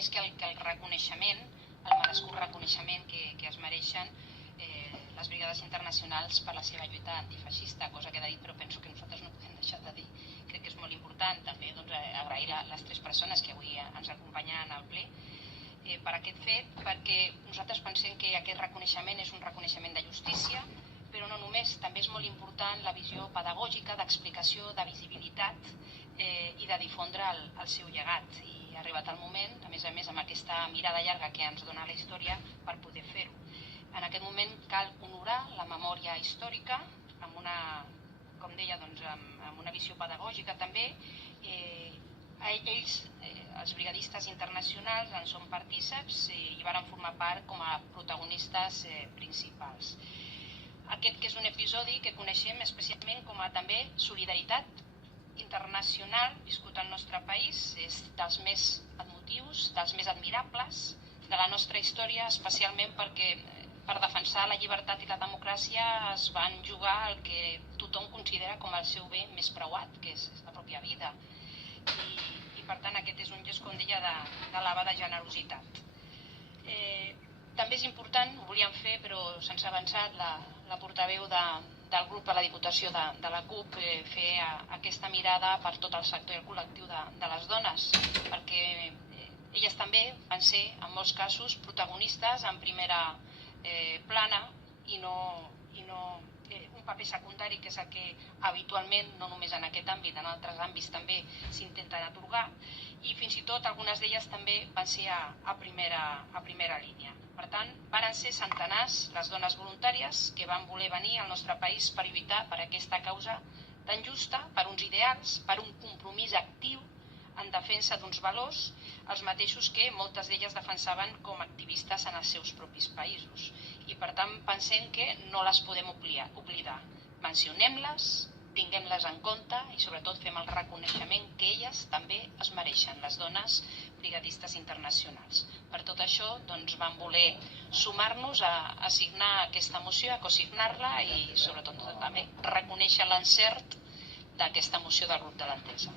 més que el reconeixement, el merescut reconeixement que es mereixen les brigades internacionals per la seva lluita antifeixista, cosa que he dit però penso que nosaltres no podem deixar de dir. Crec que és molt important també agrair les 3 persones que avui ens acompanyen al ple per aquest fet, perquè nosaltres pensem que aquest reconeixement és un reconeixement de justícia, però no només, també és molt important la visió pedagògica, d'explicació, de visibilitat i de difondre el seu llegat. I ha arribat el moment, a més, amb aquesta mirada llarga que ens dona la història per poder fer-ho. En aquest moment cal honorar la memòria històrica amb una, com deia, amb una visió pedagògica també. Ells, els brigadistes internacionals, en són partíceps i varen formar part com a protagonistes principals. Aquest que és un episodi que coneixem especialment com a també solidaritat internacional viscut al nostre país, és dels més emotius, dels més admirables de la nostra història, especialment perquè per defensar la llibertat i la democràcia es van jugar el que tothom considera com el seu bé més preuat, que és la pròpia vida. I per tant aquest és un gest, com deia, d'elevada generositat. També és important, ho volíem fer però se'ns ha avançat, la portaveu del grup de la Diputació de la CUP, fer aquesta mirada per tot el sector i el col·lectiu de les dones, perquè elles també van ser, en molts casos, protagonistes en primera plana i no un paper secundari, que és el que habitualment, no només en aquest àmbit, en altres àmbits també s'intenten atorgar, i fins i tot algunes d'elles també van ser a primera línia. Per tant, varen ser centenars les dones voluntàries que van voler venir al nostre país per lluitar per aquesta causa tan justa, per uns ideals, per un compromís actiu en defensa d'uns valors, els mateixos que moltes d'elles defensaven com a activistes en els seus propis països. I per tant pensem que no les podem oblidar. Mencionem-les, tinguem-les en compte i sobretot fem el reconeixement que elles també es mereixen, les dones brigadistes internacionals. Per tot això vam voler sumar-nos a signar aquesta moció, a cosignar-la i sobretot també reconèixer l'encert d'aquesta moció del grup de l'Entesa.